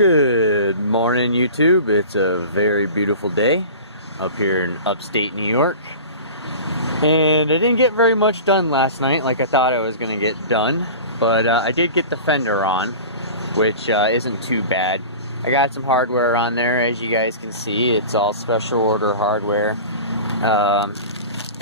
Good morning, YouTube. It's a very beautiful day up here in upstate New York. And I didn't get very much done last night like I thought I was going to get done. But I did get the fender on, which isn't too bad. I got some hardware on there, as you guys can see. It's all special order hardware.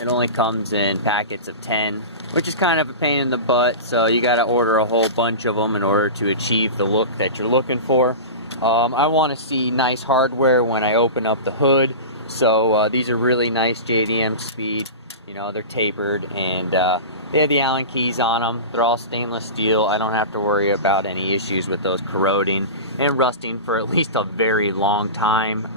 It only comes in packets of 10, which is kind of a pain in the butt, so you got to order a whole bunch of them in order to achieve the look that you're looking for. I want to see nice hardware when I open up the hood, so these are really nice JDM speed. You know, they're tapered, and they have the Allen keys on them. They're all stainless steel. I don't have to worry about any issues with those corroding and rusting for at least a very long time.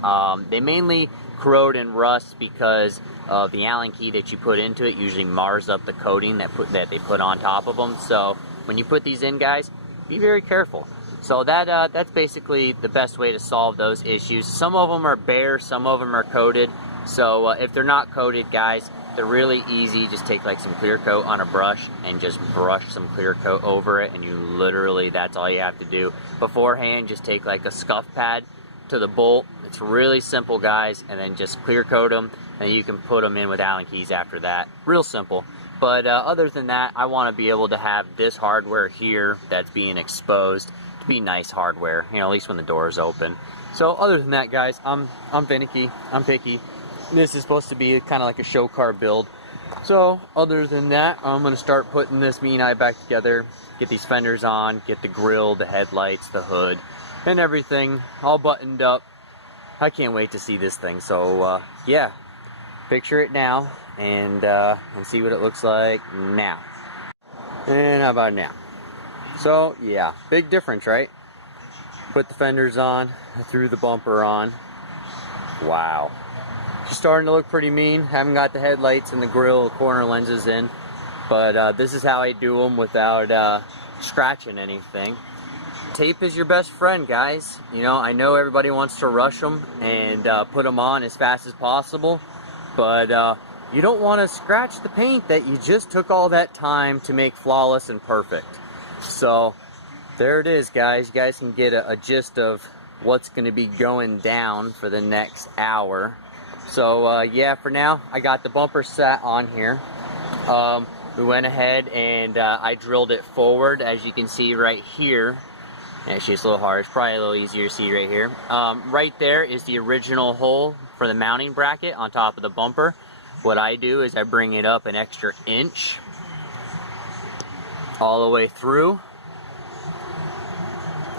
They mainly corrode and rust because of the Allen key that you put into it usually mars up the coating that they put on top of them. So when you put these in, guys, be very careful. So that's basically the best way to solve those issues. Some of them are bare, some of them are coated. So if they're not coated, guys, they're really easy. Just take like some clear coat on a brush and just brush some clear coat over it, and you literally, that's all you have to do. Beforehand, just take like a scuff pad to the bolt. It's really simple, guys, and then just clear coat them, and you can put them in with Allen keys after that. Real simple. But other than that, I want to be able to have this hardware here that's being exposed to be nice hardware, you know, at least when the door is open. So other than that, guys, I'm finicky, I'm picky. This is supposed to be kind of like a show car build. So other than that, I'm going to start putting this Meanest back together, get these fenders on, get the grill, the headlights, the hood, and everything all buttoned up. I can't wait to see this thing. So yeah, picture it now and see what it looks like now. And how about now? So yeah, big difference, right? Put the fenders on, threw the bumper on. Wow. Starting to look pretty mean. Haven't got the headlights and the grill, the corner lenses in, but this is how I do them without scratching anything. Tape is your best friend, guys. You know, I know everybody wants to rush them and put them on as fast as possible, but you don't want to scratch the paint that you just took all that time to make flawless and perfect. So there it is, guys. You guys can get a gist of what's going to be going down for the next hour. So yeah, for now, I got the bumper set on here. We went ahead and I drilled it forward, as you can see right here. Actually, it's a little hard. It's probably a little easier to see right here. Right there is the original hole for the mounting bracket on top of the bumper. What I do is I bring it up an extra inch all the way through,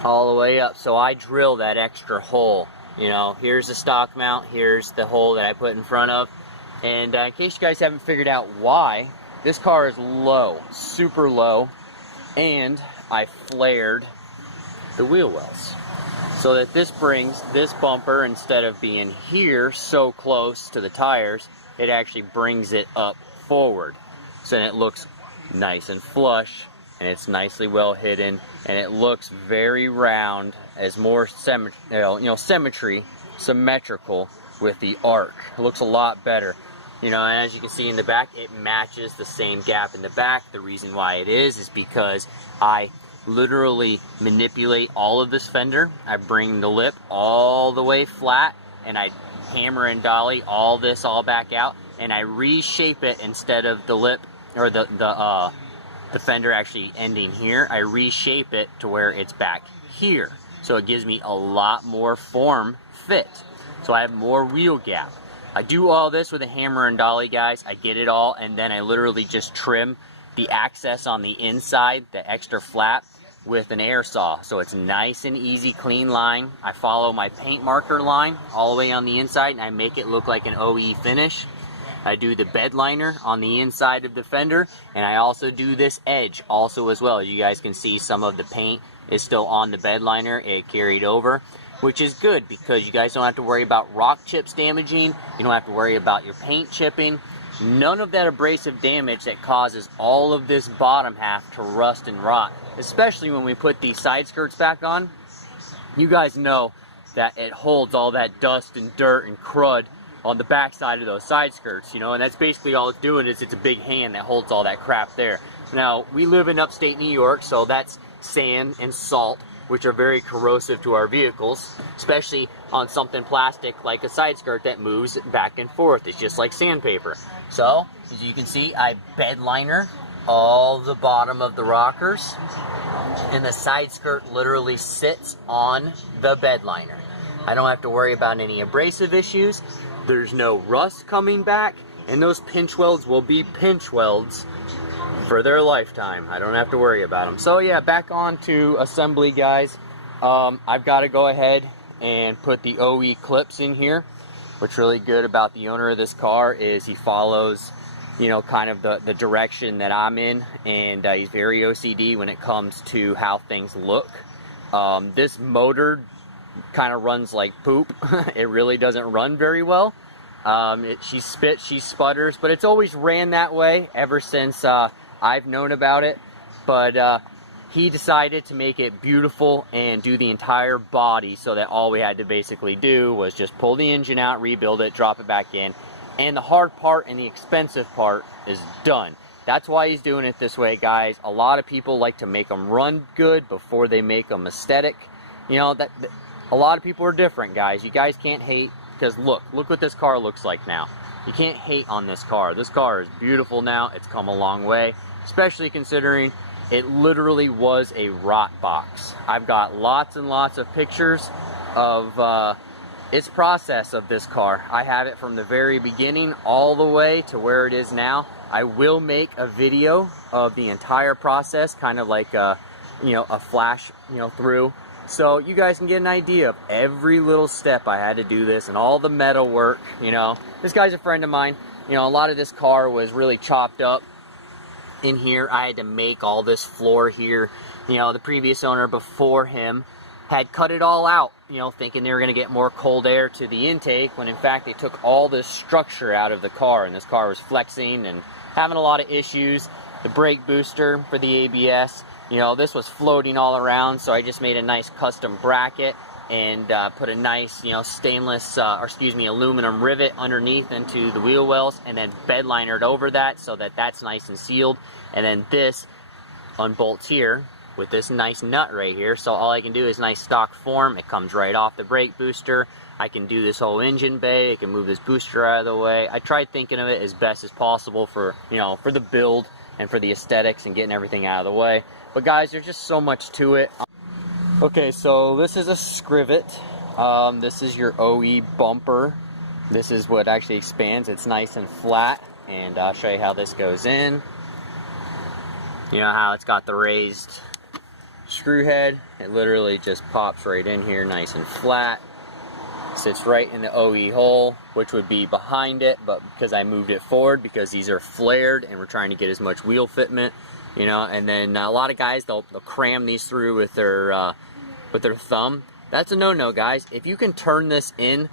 all the way up. So I drill that extra hole. You know, here's the stock mount, here's the hole that I put in front of. And in case you guys haven't figured out why, this car is low, super low, and I flared the wheel wells. So that this brings this bumper, instead of being here so close to the tires, it actually brings it up forward. So then it looks nice and flush, and it's nicely well hidden, and it looks very round, as more symmetrical with the arc. It looks a lot better. You know, and as you can see in the back, it matches the same gap in the back. The reason why it is because I literally manipulate all of this fender. I bring the lip all the way flat, and I hammer and dolly all this all back out, and I reshape it. Instead of the lip or the fender actually ending here, I reshape it to where it's back here. So it gives me a lot more form fit. So I have more wheel gap. I do all this with a hammer and dolly, guys. I get it all, and then I literally just trim the access on the inside, the extra flap, with an air saw. So it's nice and easy, clean line. I follow my paint marker line all the way on the inside, and I make it look like an OE finish. I do the bed liner on the inside of the fender, and I also do this edge also as well. As you guys can see, some of the paint is still on the bed liner. It carried over, which is good because you guys don't have to worry about rock chips damaging. You don't have to worry about your paint chipping. None of that abrasive damage that causes all of this bottom half to rust and rot, especially when we put these side skirts back on. You guys know that it holds all that dust and dirt and crud on the back side of those side skirts, you know, and that's basically all it's doing, is it's a big hand that holds all that crap there. Now, we live in upstate New York, so that's sand and salt, which are very corrosive to our vehicles, especially on something plastic like a side skirt that moves back and forth. It's just like sandpaper. So, as you can see, I bed liner all the bottom of the rockers, and the side skirt literally sits on the bed liner. I don't have to worry about any abrasive issues. There's no rust coming back, and those pinch welds will be pinch welds for their lifetime. I don't have to worry about them. So yeah, back on to assembly, guys. I've got to go ahead and put the OE clips in here. What's really good about the owner of this car is he follows, you know, kind of the direction that I'm in, and he's very OCD when it comes to how things look. This motor kind of runs like poop. It really doesn't run very well. She spits, she sputters, but it's always ran that way ever since I've known about it. But he decided to make it beautiful and do the entire body, so that all we had to basically do was just pull the engine out, rebuild it, drop it back in, and the hard part and the expensive part is done. That's why he's doing it this way, guys. A lot of people like to make them run good before they make them aesthetic. You know, a lot of people are different, guys. You guys can't hate, because look what this car looks like now. You can't hate on this car. This car is beautiful now. It's come a long way, especially considering it literally was a rot box. I've got lots and lots of pictures of its process of this car. I have it from the very beginning all the way to where it is now. I will make a video of the entire process, kind of like a flash, through, so you guys can get an idea of every little step I had to do this, and all the metal work. This guy's a friend of mine. A lot of this car was really chopped up in here. I had to make all this floor here. The previous owner before him had cut it all out, thinking they were going to get more cold air to the intake, when in fact they took all this structure out of the car, and this car was flexing and having a lot of issues. The brake booster for the ABS, this was floating all around, so I just made a nice custom bracket and put a nice, stainless, aluminum rivet underneath into the wheel wells, and then bed linered over that so that that's nice and sealed. And then this unbolts here with this nice nut right here, so all I can do is nice stock form. It comes right off the brake booster. I can do this whole engine bay. I can move this booster out of the way. I tried thinking of it as best as possible for, for the build and for the aesthetics and getting everything out of the way. But guys, there's just so much to it. Okay, so this is a scrivet. This is your OE bumper. This is what actually expands. It's nice and flat, and I'll show you how this goes in. You know how it's got the raised screw head? It literally just pops right in here, nice and flat. Sits right in the OE hole, which would be behind it, but because I moved it forward, because these are flared and we're trying to get as much wheel fitment, and then a lot of guys, they'll cram these through with their thumb. That's a no-no, guys. If you can turn this in,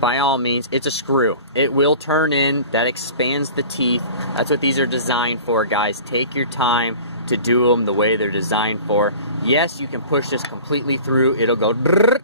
by all means, it's a screw. It will turn in. That expands the teeth. That's what these are designed for, guys. Take your time to do them the way they're designed for. Yes, you can push this completely through. It'll go drrrr,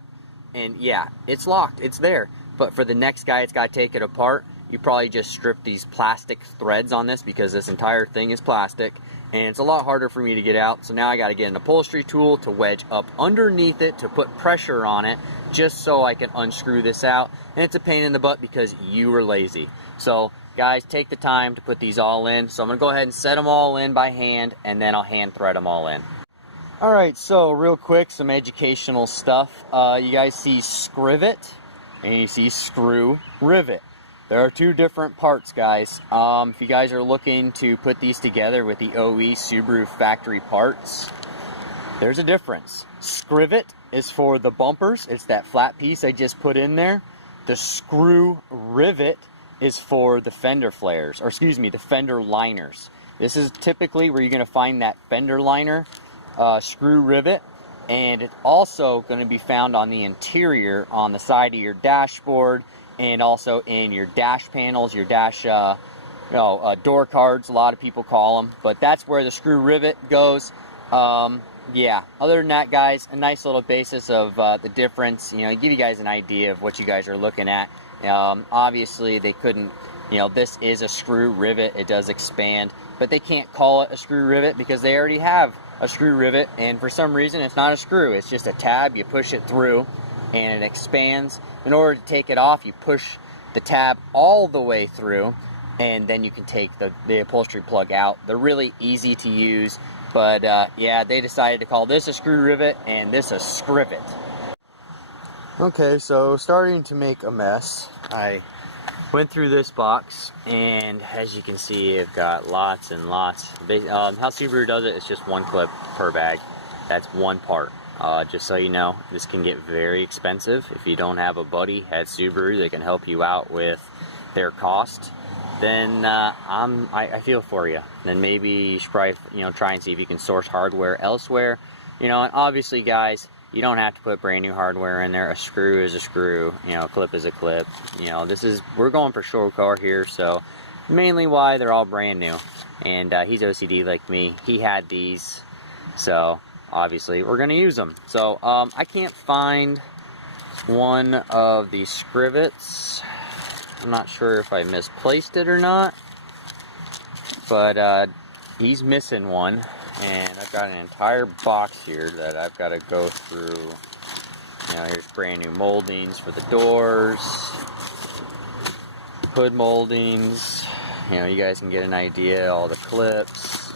and yeah, it's locked. It's there. But for the next guy, it's got to take it apart. You probably just strip these plastic threads on this, because this entire thing is plastic, and it's a lot harder for me to get out. So now I got to get an upholstery tool to wedge up underneath it to put pressure on it, just so I can unscrew this out. And it's a pain in the butt because you were lazy. So guys, take the time to put these all in. So I'm going to go ahead and set them all in by hand, and then I'll hand thread them all in. Alright, so real quick, some educational stuff. You guys see scrivet and you see screw rivet. There are two different parts, guys. If you guys are looking to put these together with the OE Subaru factory parts, there's a difference. Scrivet is for the bumpers. It's that flat piece I just put in there. The screw rivet is for the fender flares, or excuse me, the fender liners. This is typically where you're going to find that fender liner screw rivet, and it's also going to be found on the interior, on the side of your dashboard, and also in your dash panels, your dash door cards, a lot of people call them, but that's where the screw rivet goes. Yeah, other than that, guys, a nice little basis of the difference, give you guys an idea of what you guys are looking at. Obviously they couldn't You know, this is a screw rivet. It does expand, but they can't call it a screw rivet because they already have a screw rivet, and for some reason it's not a screw. It's just a tab. You push it through and it expands. In order to take it off, you push the tab all the way through, and then you can take the upholstery plug out. They're really easy to use, but yeah, they decided to call this a screw rivet and this a scrivet. Okay, so starting to make a mess. I went through this box, and as you can see, I've got lots and lots. How Subaru does it, it's just one clip per bag. That's one part. Just so you know, this can get very expensive. If you don't have a buddy at Subaru that can help you out with their cost, then I feel for you. Then maybe you should probably, you know, try and see if you can source hardware elsewhere. You know, and obviously, guys, you don't have to put brand new hardware in there. A screw is a screw. You know, a clip is a clip. You know, we're going for show car here, so mainly why they're all brand new. And he's OCD like me. He had these, so obviously we're gonna use them. So I can't find one of these scrivets. I'm not sure if I misplaced it or not, but he's missing one, and I've got an entire box here that I've got to go through. You know, here's brand new moldings for the doors, hood moldings. You know, you guys can get an idea, all the clips.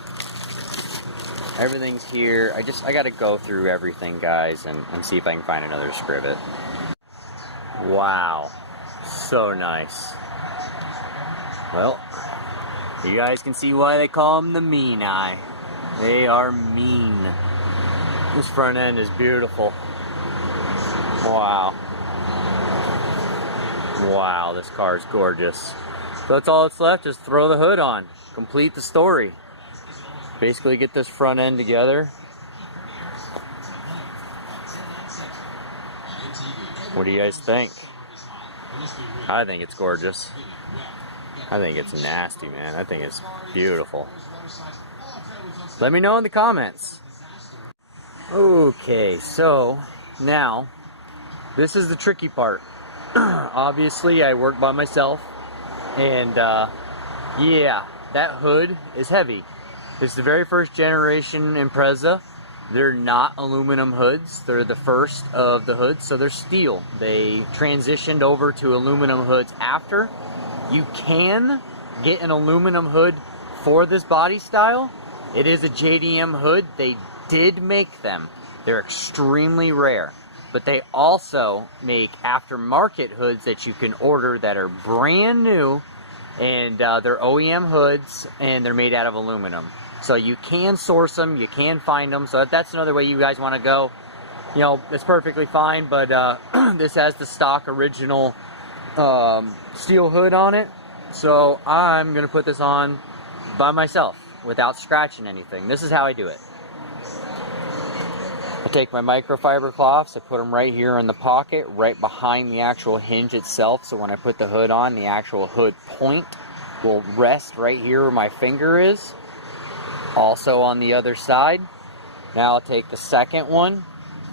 Everything's here. I got to go through everything, guys, and see if I can find another scrivet. Wow, so nice. Well, you guys can see why they call them the mean eye. They are mean. This front end is beautiful. Wow. Wow, this car is gorgeous. So that's all that's left, is throw the hood on. Complete the story. Basically get this front end together. What do you guys think? I think it's gorgeous. I think it's nasty, man. I think it's beautiful. Let me know in the comments. Okay, so now this is the tricky part. Obviously, I work by myself, and yeah, that hood is heavy. It's the very first generation Impreza. They're not aluminum hoods. They're the first of the hoods, so they're steel. They transitioned over to aluminum hoods after. You can get an aluminum hood for this body style. It is a JDM hood. They did make them. They're extremely rare. But they also make aftermarket hoods that you can order that are brand new, and they're OEM hoods, and they're made out of aluminum. So you can source them, you can find them. So if that's another way you guys want to go, you know, it's perfectly fine. But this has the stock original steel hood on it. So I'm going to put this on by myself without scratching anything. This is how I do it. I take my microfiber cloths, I put them right here in the pocket, right behind the actual hinge itself. So when I put the hood on, the actual hood point will rest right here where my finger is. Also on the other side. Now I'll take the second one.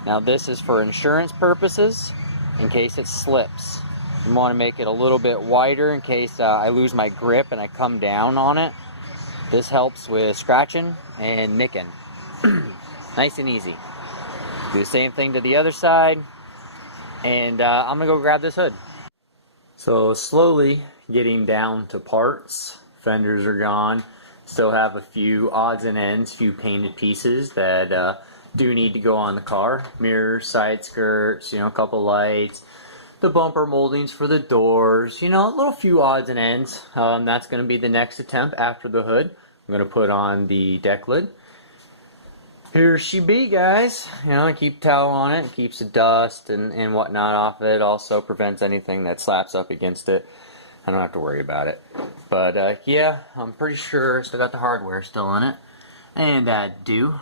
Now this is for insurance purposes, in case it slips. You want to make it a little bit wider in case I lose my grip and I come down on it. This helps with scratching and nicking. Nice and easy. Do the same thing to the other side, and I'm gonna go grab this hood. So slowly getting down to parts. Fenders are gone. Still have a few odds and ends, few painted pieces that do need to go on the car. Mirrors, side skirts, you know, a couple lights, the bumper moldings for the doors, you know, a little few odds and ends. That's going to be the next attempt after the hood. I'm going to put on the deck lid. Here she be, guys. You know, I keep towel on it. It keeps the dust and whatnot off it. Also prevents anything that slaps up against it. I don't have to worry about it. But yeah, I'm pretty sure I still got the hardware still in it. And I do.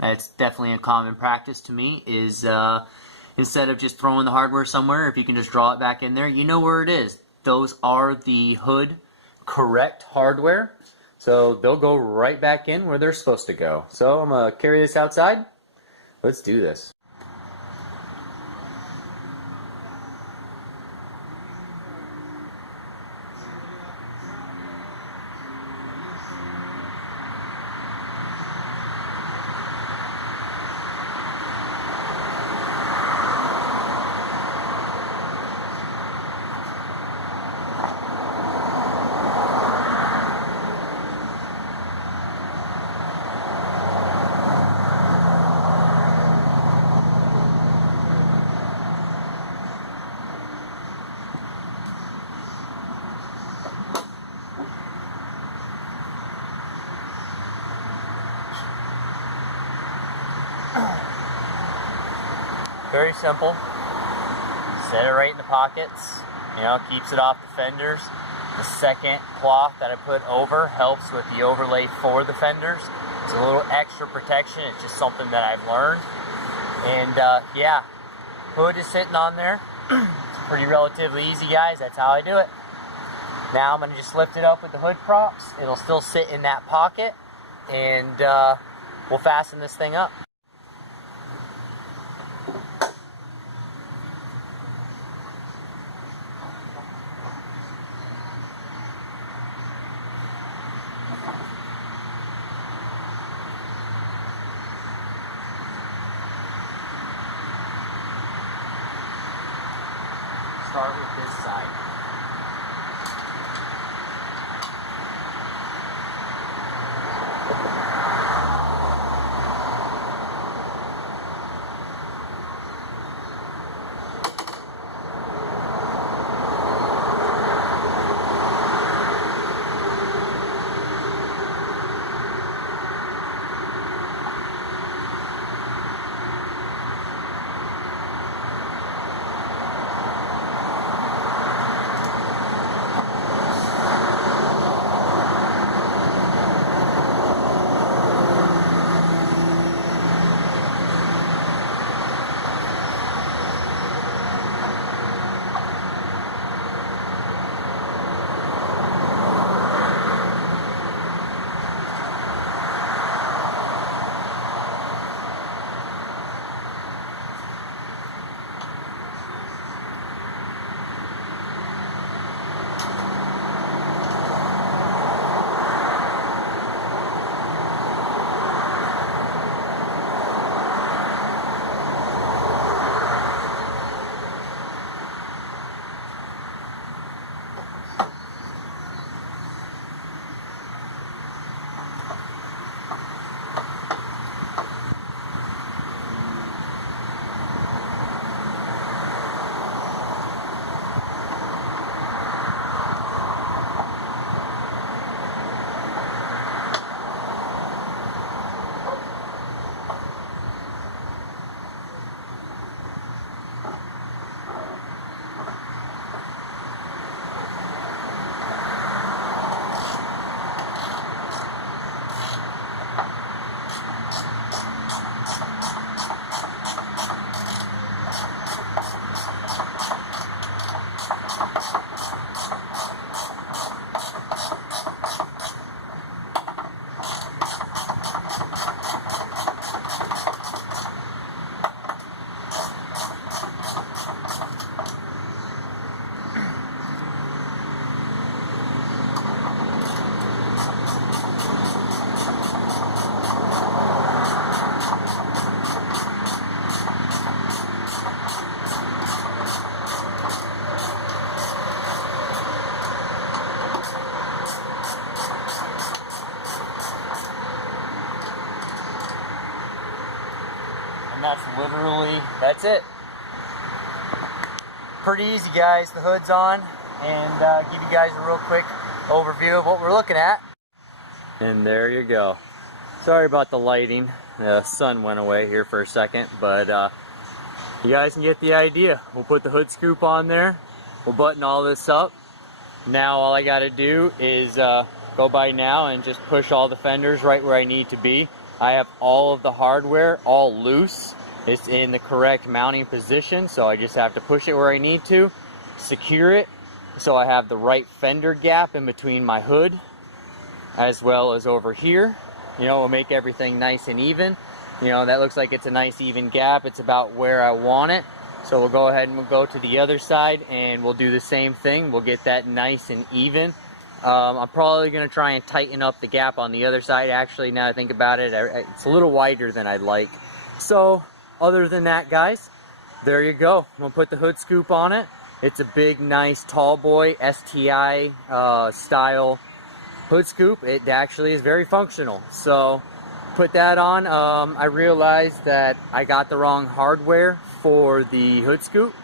That's definitely a common practice to me, is instead of just throwing the hardware somewhere, if you can just draw it back in there, you know where it is. Those are the hood correct hardware. So they'll go right back in where they're supposed to go. So I'm going to carry this outside. Let's do this. Very simple. Set it right in the pockets. You know, keeps it off the fenders. The second cloth that I put over helps with the overlay for the fenders. It's a little extra protection. It's just something that I've learned. And yeah, hood is sitting on there. It's pretty relatively easy, guys. That's how I do it. Now I'm going to just lift it up with the hood props. It'll still sit in that pocket, and we'll fasten this thing up. Start with this side. And that's it. Pretty easy, guys. The hood's on, and give you guys a real quick overview of what we're looking at. And there you go. Sorry about the lighting. The sun went away here for a second, but you guys can get the idea. We'll put the hood scoop on there. We'll button all this up. Now all I gotta do is go by now and just push all the fenders right where I need to be. I have all of the hardware all loose. It's in the correct mounting position, so I just have to push it where I need to, secure it, so I have the right fender gap in between my hood, as well as over here. You know, we'll make everything nice and even. You know, that looks like it's a nice even gap. It's about where I want it. So we'll go ahead and we'll go to the other side and we'll do the same thing. We'll get that nice and even. I'm probably going to try and tighten up the gap on the other side. Actually, now I think about it, it's a little wider than I'd like. So other than that, guys, there you go. I'm going to put the hood scoop on it. It's a big, nice, tall boy STI style hood scoop. It actually is very functional. So put that on. I realized that I got the wrong hardware for the hood scoop.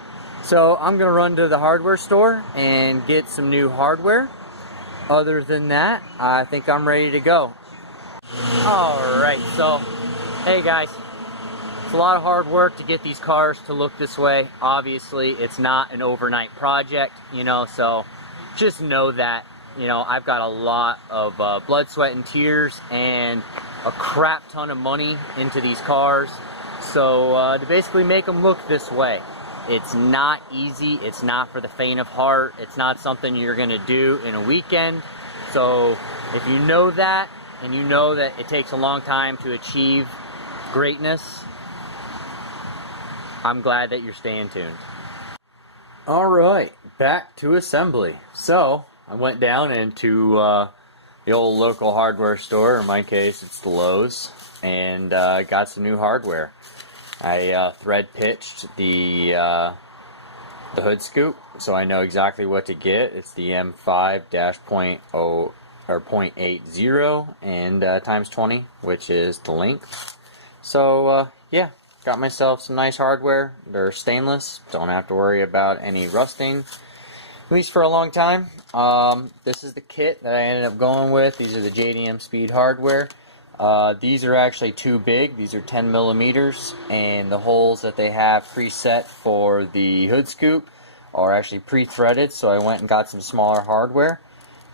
So I'm going to run to the hardware store and get some new hardware. Other than that, I think I'm ready to go. Alright, so, hey guys. It's a lot of hard work to get these cars to look this way. Obviously, it's not an overnight project, you know, so just know that, you know, I've got a lot of blood, sweat, and tears and a crap ton of money into these cars. So to basically make them look this way. It's not easy. It's not for the faint of heart. It's not something you're going to do in a weekend. So if you know that, and you know that it takes a long time to achieve greatness, I'm glad that you're staying tuned. Alright, back to assembly. So, I went down into the old local hardware store, in my case it's the Lowe's, and got some new hardware. I thread pitched the hood scoop, so I know exactly what to get. It's the M5-.0 or 0.80 and times 20, which is the length. So yeah, got myself some nice hardware. They're stainless, don't have to worry about any rusting, at least for a long time. This is the kit that I ended up going with. These are the JDM Speed hardware. These are actually too big. These are 10 millimeters, and the holes that they have preset for the hood scoop are actually pre-threaded, so I went and got some smaller hardware.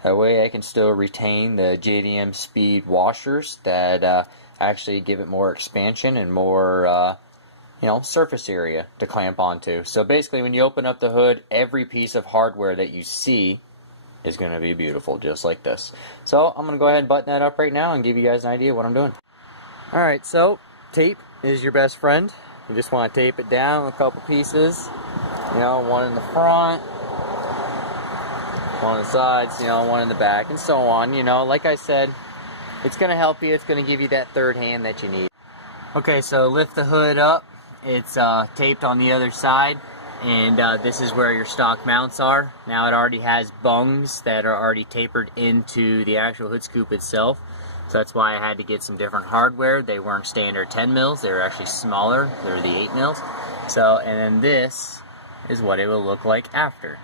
That way I can still retain the JDM Speed washers that actually give it more expansion and more you know, surface area to clamp onto. So basically, when you open up the hood, every piece of hardware that you see is going to be beautiful, just like this. So I'm going to go ahead and button that up right now and give you guys an idea of what I'm doing. Alright, so tape is your best friend. You just want to tape it down with a couple pieces. You know, one in the front, one on the sides, you know, one in the back, and so on. You know, like I said, it's going to help you. It's going to give you that third hand that you need. Okay, so lift the hood up. It's taped on the other side, and this is where your stock mounts are. Now it already has bungs that are already tapered into the actual hood scoop itself, so that's why I had to get some different hardware. They weren't standard 10 mils, they were actually smaller. They're the 8 mils. So, and then this is what it will look like after.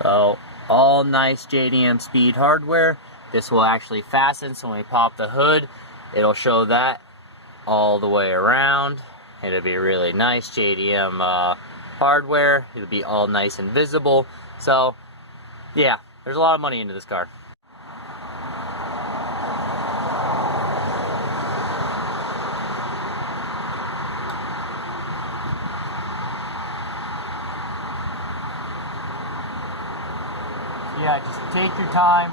So all nice JDM Speed hardware. This will actually fasten, so when we pop the hood, it'll show that all the way around. It'll be really nice JDM hardware. It'll be all nice and visible. So yeah, there's a lot of money into this car. Yeah, just take your time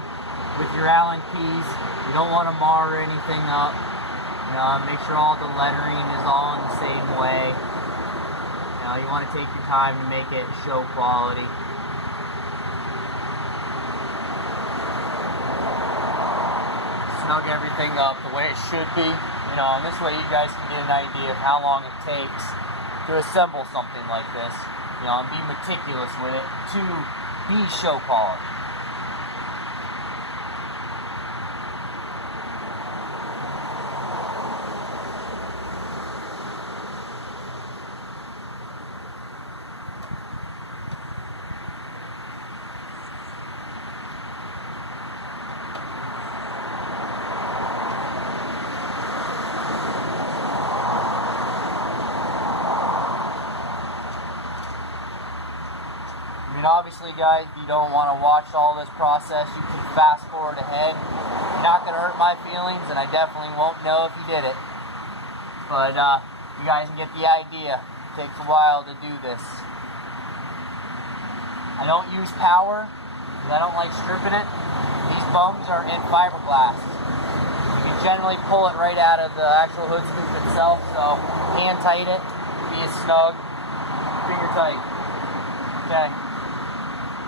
with your Allen keys. You don't want to mar anything up. You know, make sure all the lettering is all in the same way. You know, you want to take your time to make it show quality. Snug everything up the way it should be. You know, and this way you guys can get an idea of how long it takes to assemble something like this. You know, and be meticulous with it to be show quality. I mean, obviously, guys, if you don't want to watch all this process, you can fast forward ahead. You're not going to hurt my feelings, and I definitely won't know if you did it. But you guys can get the idea. It takes a while to do this. I don't use power, because I don't like stripping it. These bungs are in fiberglass. You can generally pull it right out of the actual hood scoop itself, so hand tight it, be as snug, finger tight. Okay.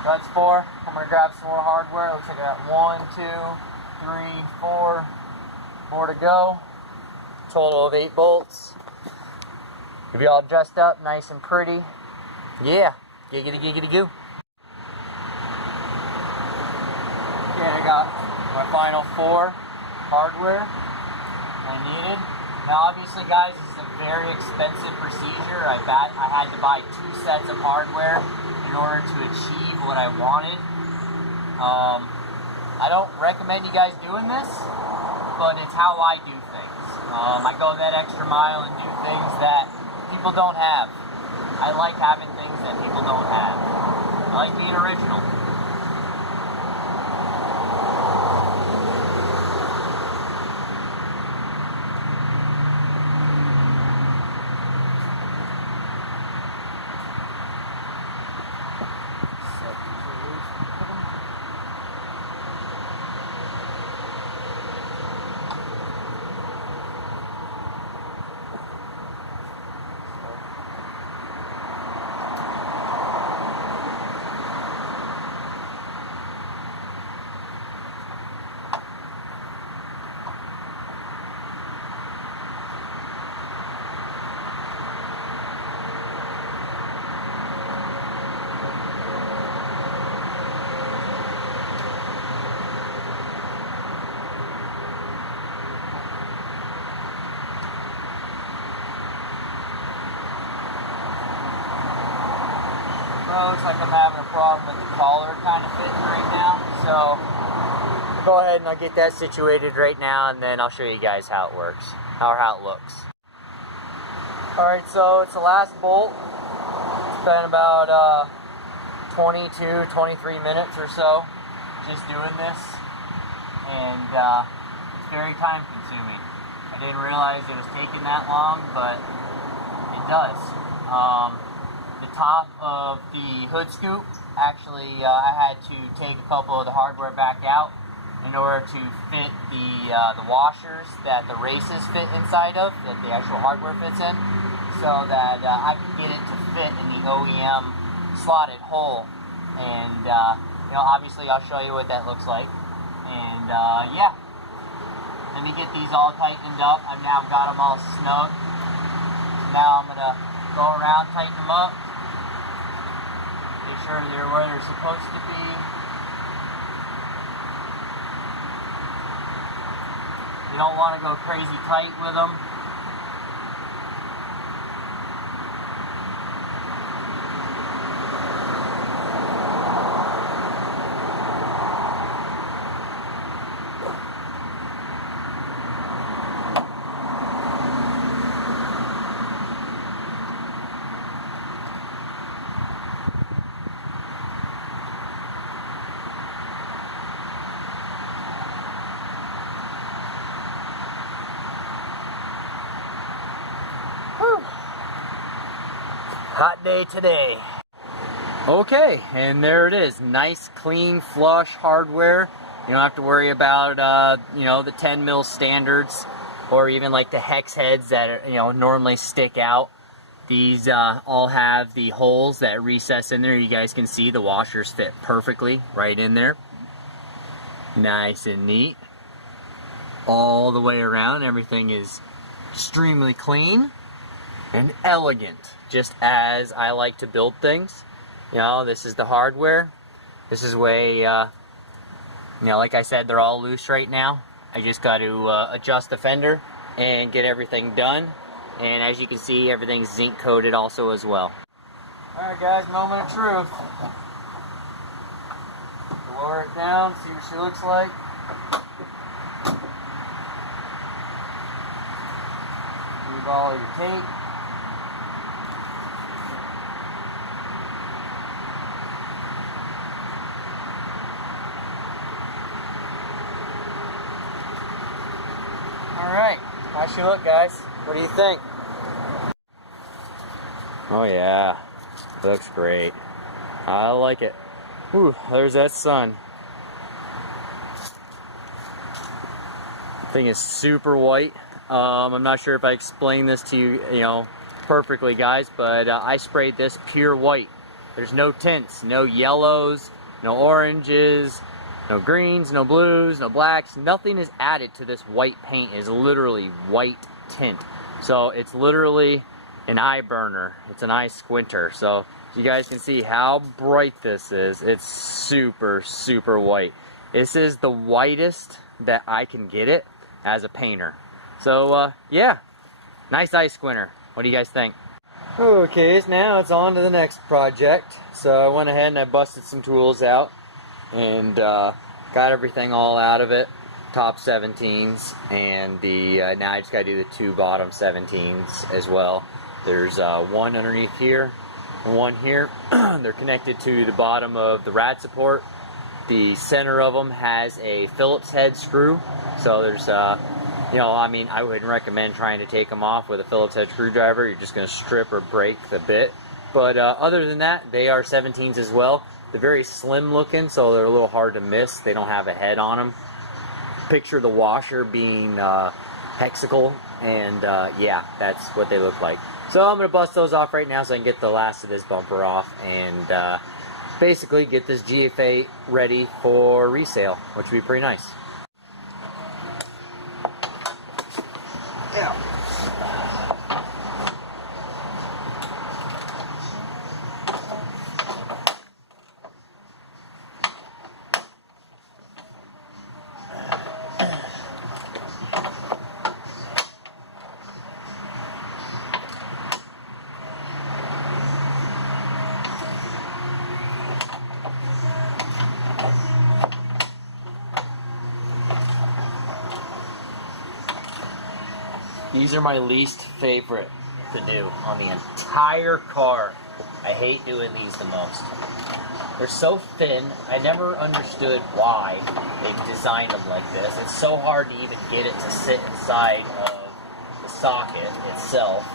That's 4. I'm going to grab some more hardware. Looks like I got 1, 2, 3, 4. 4 to go. Total of 8 bolts. You'll be all dressed up, nice and pretty. Yeah. Giggity, giggity, goo. Okay, I got my final 4 hardware I needed. Now, obviously, guys, this is a very expensive procedure. I had to buy 2 sets of hardware in order to achieve what I wanted. I don't recommend you guys doing this, but it's how I do things. I go that extra mile and do things that people don't have. I like having things that people don't have. I like being original. Looks like I'm having a problem with the collar kind of fitting right now, so I'll go ahead and I'll get that situated right now, and then I'll show you guys how it works, or how it looks. Alright, so it's the last bolt. It's been about 22, 23 minutes or so just doing this, and it's very time consuming. I didn't realize it was taking that long, but it does. The top of the hood scoop, actually I had to take a couple of the hardware back out in order to fit the washers that the races fit inside of, that the actual hardware fits in, so that I could get it to fit in the OEM slotted hole. And you know, obviously I'll show you what that looks like. And yeah, let me get these all tightened up. I've now got them all snug. Now I'm gonna go around, tighten them up. Make sure they're where they're supposed to be. You don't want to go crazy tight with them. Hot day today. Okay, and there it is. Nice, clean, flush hardware. You don't have to worry about, you know, the 10 mil standards, or even like the hex heads that, you know, normally stick out. These all have the holes that recess in there. You guys can see the washers fit perfectly right in there. Nice and neat. All the way around, everything is extremely clean and elegant, just as I like to build things. You know, this is the hardware. This is way, you know, like I said, they're all loose right now. I just got to adjust the fender and get everything done. And as you can see, everything's zinc coated also as well. Alright guys, moment of truth. Lower it down, see what she looks like. Remove all your tape. Alright, how's she look, guys? What do you think? Oh yeah, looks great. I like it. Whew, there's that sun. The thing is super white. I'm not sure if I explained this to you, you know, perfectly, guys, but I sprayed this pure white. There's no tints, no yellows, no oranges, no greens, no blues, no blacks. Nothing is added to this white paint. It is literally white tint. So it's literally an eye burner. It's an eye squinter. So you guys can see how bright this is. It's super, super white. This is the whitest that I can get it as a painter. So yeah, nice eye squinter. What do you guys think? Okay, so now it's on to the next project. So I went ahead and I busted some tools out and got everything all out of it. Top 17s and the now I just gotta do the two bottom 17s as well. There's one underneath here and one here. They're connected to the bottom of the rad support. The center of them has a Phillips head screw. So there's, you know, I mean, I wouldn't recommend trying to take them off with a Phillips head screwdriver. You're just going to strip or break the bit. But other than that, they are 17s as well. They're very slim looking, so they're a little hard to miss. They don't have a head on them. Picture the washer being hexagonal, and yeah, that's what they look like. So I'm going to bust those off right now so I can get the last of this bumper off and basically get this GF8 ready for resale, which would be pretty nice. Yeah. These are my least favorite to do on the entire car. I hate doing these the most. They're so thin. I never understood why they designed them like this. It's so hard to even get it to sit inside of the socket itself.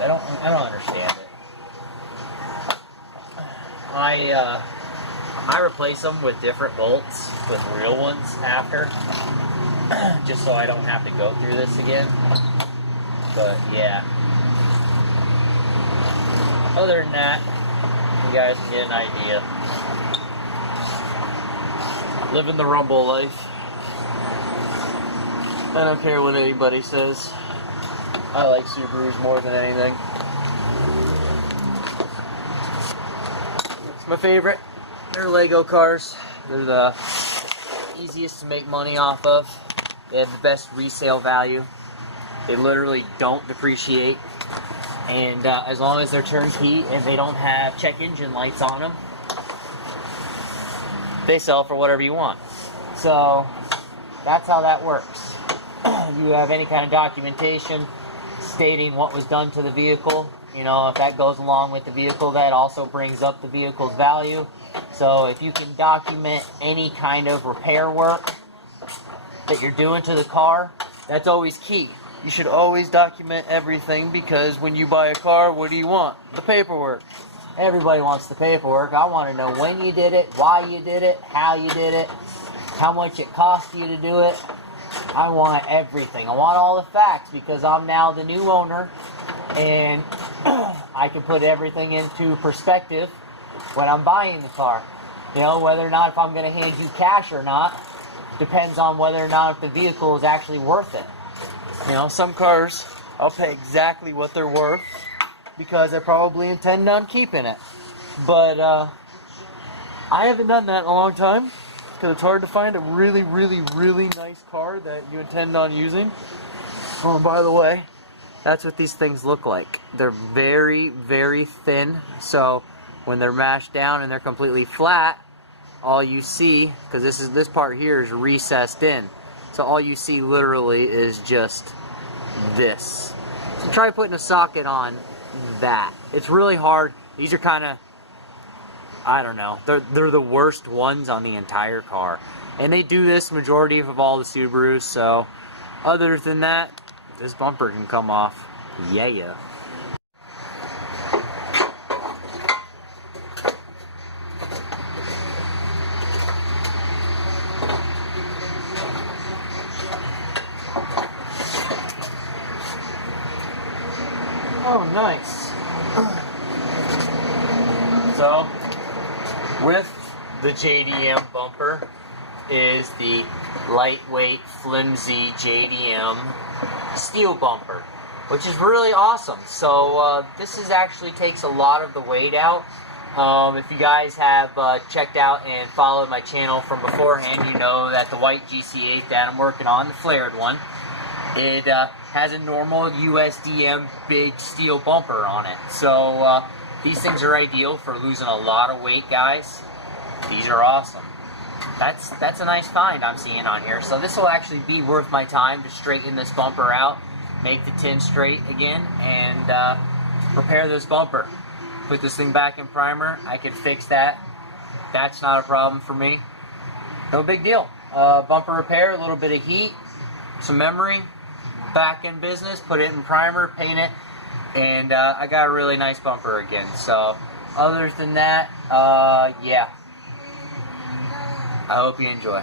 I don't understand it. I replace them with different bolts, with real ones after, just so I don't have to go through this again. But yeah, other than that, you guys can get an idea. Living the rumble life. I don't care what anybody says. I like Subarus more than anything. It's my favorite. They're Lego cars. They're the easiest to make money off of. They have the best resale value. They literally don't depreciate. And as long as they're turnkey and they don't have check engine lights on them, they sell for whatever you want. So that's how that works. You have any kind of documentation stating what was done to the vehicle. You know, if that goes along with the vehicle, that also brings up the vehicle's value. So if you can document any kind of repair work that you're doing to the car, that's always key. You should always document everything, because when you buy a car, what do you want? The paperwork. Everybody wants the paperwork. I want to know when you did it, why you did it, how you did it, how much it cost you to do it. I want everything. I want all the facts, because I'm now the new owner, and I can put everything into perspective when I'm buying the car. You know, whether or not if I'm going to hand you cash or not depends on whether or not if the vehicle is actually worth it. You know, some cars I'll pay exactly what they're worth because I probably intend on keeping it. But I haven't done that in a long time, because it's hard to find a really, really, really nice car that you intend on using. Oh, and by the way, that's what these things look like. They're very, very thin, so when they're mashed down and they're completely flat, all you see, because this part here is recessed in, so all you see literally is just this. So try putting a socket on that. It's really hard. These are kind of, I don't know, they're the worst ones on the entire car. And they do this majority of all the Subarus, so other than that, this bumper can come off. Yeah. Oh, nice. So, with the JDM bumper is the lightweight, flimsy JDM steel bumper, which is really awesome. So this actually takes a lot of the weight out. If you guys have checked out and followed my channel from beforehand, you know that the white GC8 that I'm working on, the flared one, it has a normal USDM big steel bumper on it. So these things are ideal for losing a lot of weight, guys. These are awesome. That's a nice find I'm seeing on here. So this will actually be worth my time to straighten this bumper out make the tin straight again, and repair this bumper. Put this thing back in primer. I can fix that. That's not a problem for me. No big deal. Bumper repair, a little bit of heat, some memory, back in business, put it in primer, paint it, and I got a really nice bumper again. So other than that, yeah. I hope you enjoy.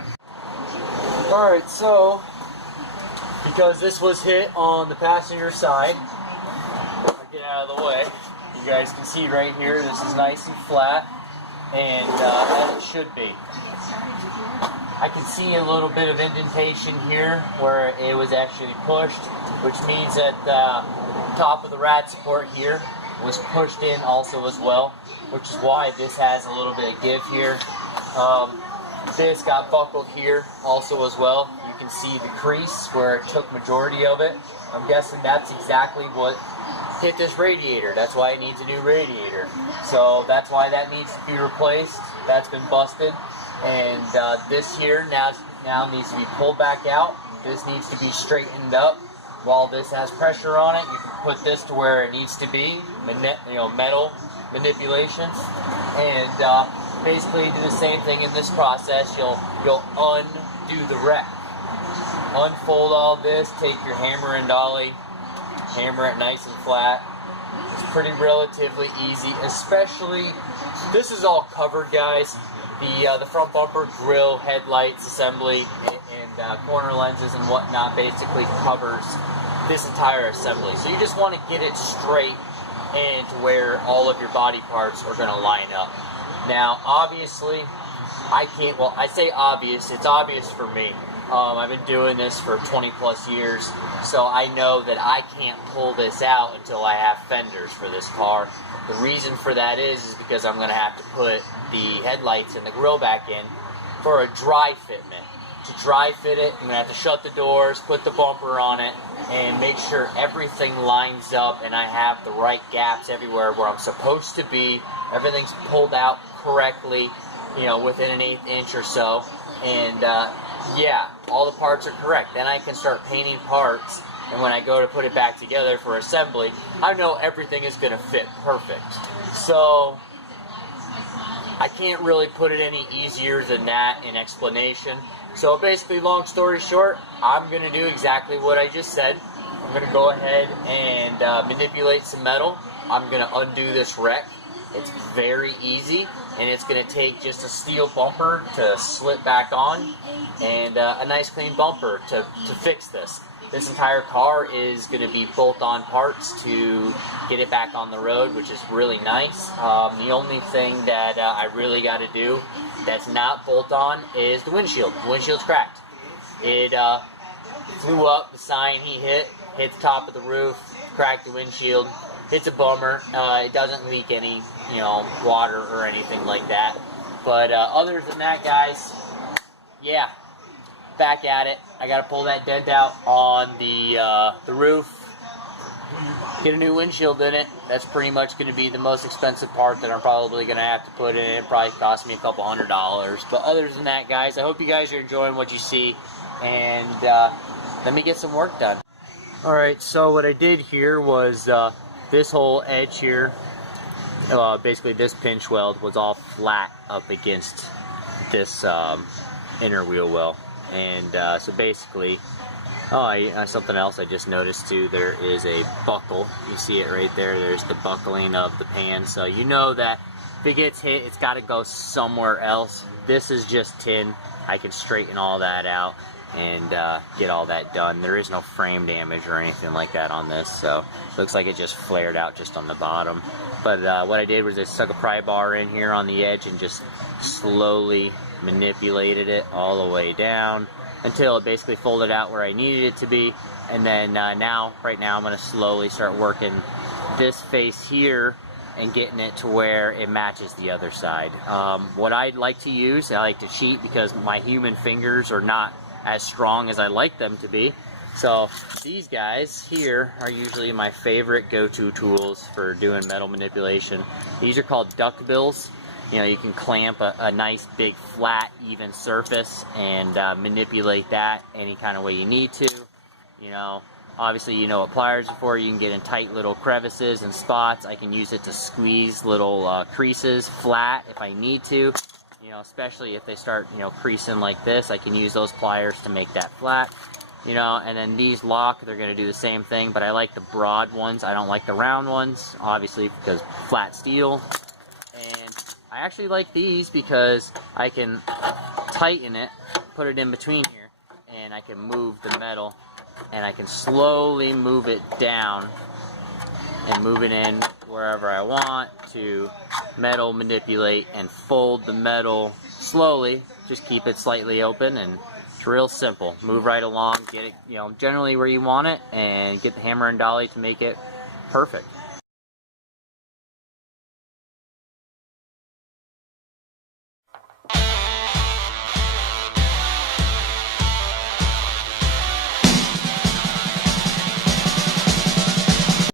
Alright, so because this was hit on the passenger side, I'll get out of the way. You guys can see right here, this is nice and flat, and as it should be. I can see a little bit of indentation here where it was actually pushed, which means that the top of the rad support here was pushed in also as well, which is why this has a little bit of give here. This got buckled here also as well. You can see the crease where it took majority of it. I'm guessing that's exactly what hit this radiator. That's why it needs a new radiator. So that's why that needs to be replaced. That's been busted. And this here now needs to be pulled back out. This needs to be straightened up. While this has pressure on it, you can put this to where it needs to be, metal manipulation, and basically do the same thing in this process. You'll undo the wreck. Unfold all this, take your hammer and dolly, hammer it nice and flat. It's pretty relatively easy, especially, this is all covered, guys. The front bumper, grille, headlights, assembly, and corner lenses and whatnot basically covers this entire assembly. So you just want to get it straight and to where all of your body parts are going to line up. Now, obviously, I can't, well, I say obvious, it's obvious for me. I've been doing this for 20 plus years, so I know that I can't pull this out until I have fenders for this car. The reason for that is because I'm going to have to put the headlights and the grille back in for a dry fitment. To dry fit it, I'm going to have to shut the doors, put the bumper on it, and make sure everything lines up and I have the right gaps everywhere where I'm supposed to be. Everything's pulled out correctly, you know, within an 1/8 inch or so. And yeah, all the parts are correct. Then I can start painting parts, and when I go to put it back together for assembly, I know everything is going to fit perfect. So I can't really put it any easier than that in explanation. So basically, long story short, I'm going to do exactly what I just said. I'm going to go ahead and manipulate some metal. I'm going to undo this wreck. It's very easy, and it's going to take just a steel bumper to slip back on, and a nice clean bumper to fix this. This entire car is going to be bolt-on parts to get it back on the road, which is really nice. The only thing that I really got to do that's not bolt-on is the windshield. The windshield's cracked. It flew up, the sign he hit the top of the roof, cracked the windshield. It's a bummer. It doesn't leak any, you know, water or anything like that. But other than that, guys, yeah, back at it. I got to pull that dent out on the roof, get a new windshield in it. That's pretty much going to be the most expensive part that I'm probably going to have to put in. It probably cost me a couple $100. But other than that, guys, I hope you guys are enjoying what you see, and let me get some work done. Alright, so what I did here was this whole edge here, basically this pinch weld was all flat up against this inner wheel well. And so basically, something else I just noticed too, there is a buckle. You see it right there. There's the buckling of the pan. So you know that if it gets hit, it's got to go somewhere else. This is just tin. I can straighten all that out and get all that done. There is no frame damage or anything like that on this, so looks like it just flared out just on the bottom. But what I did was I stuck a pry bar in here on the edge and just slowly manipulated it all the way down until it basically folded out where I needed it to be. And then right now I'm going to slowly start working this face here and getting it to where it matches the other side. What I'd like to use, I like to cheat because my human fingers are not as strong as I like them to be. So these guys here are usually my favorite go-to tools for doing metal manipulation. These are called duck bills. You know, you can clamp a nice big flat even surface and manipulate that any kind of way you need to. You know, Obviously, you know what pliers are for. You can get in tight little crevices and spots. I can use it to squeeze little creases flat if I need to. You know, especially if they start, you know, creasing like this, I can use those pliers to make that flat. You know, and then these lock, they're going to do the same thing, but I like the broad ones. I don't like the round ones, obviously, because flat steel. And I actually like these because I can tighten it, put it in between here, and I can move the metal, and I can slowly move it down and move it in wherever I want to metal manipulate and fold the metal slowly. Just keep it slightly open, and it's real simple. Move right along, get it, you know, generally where you want it, and get the hammer and dolly to make it perfect.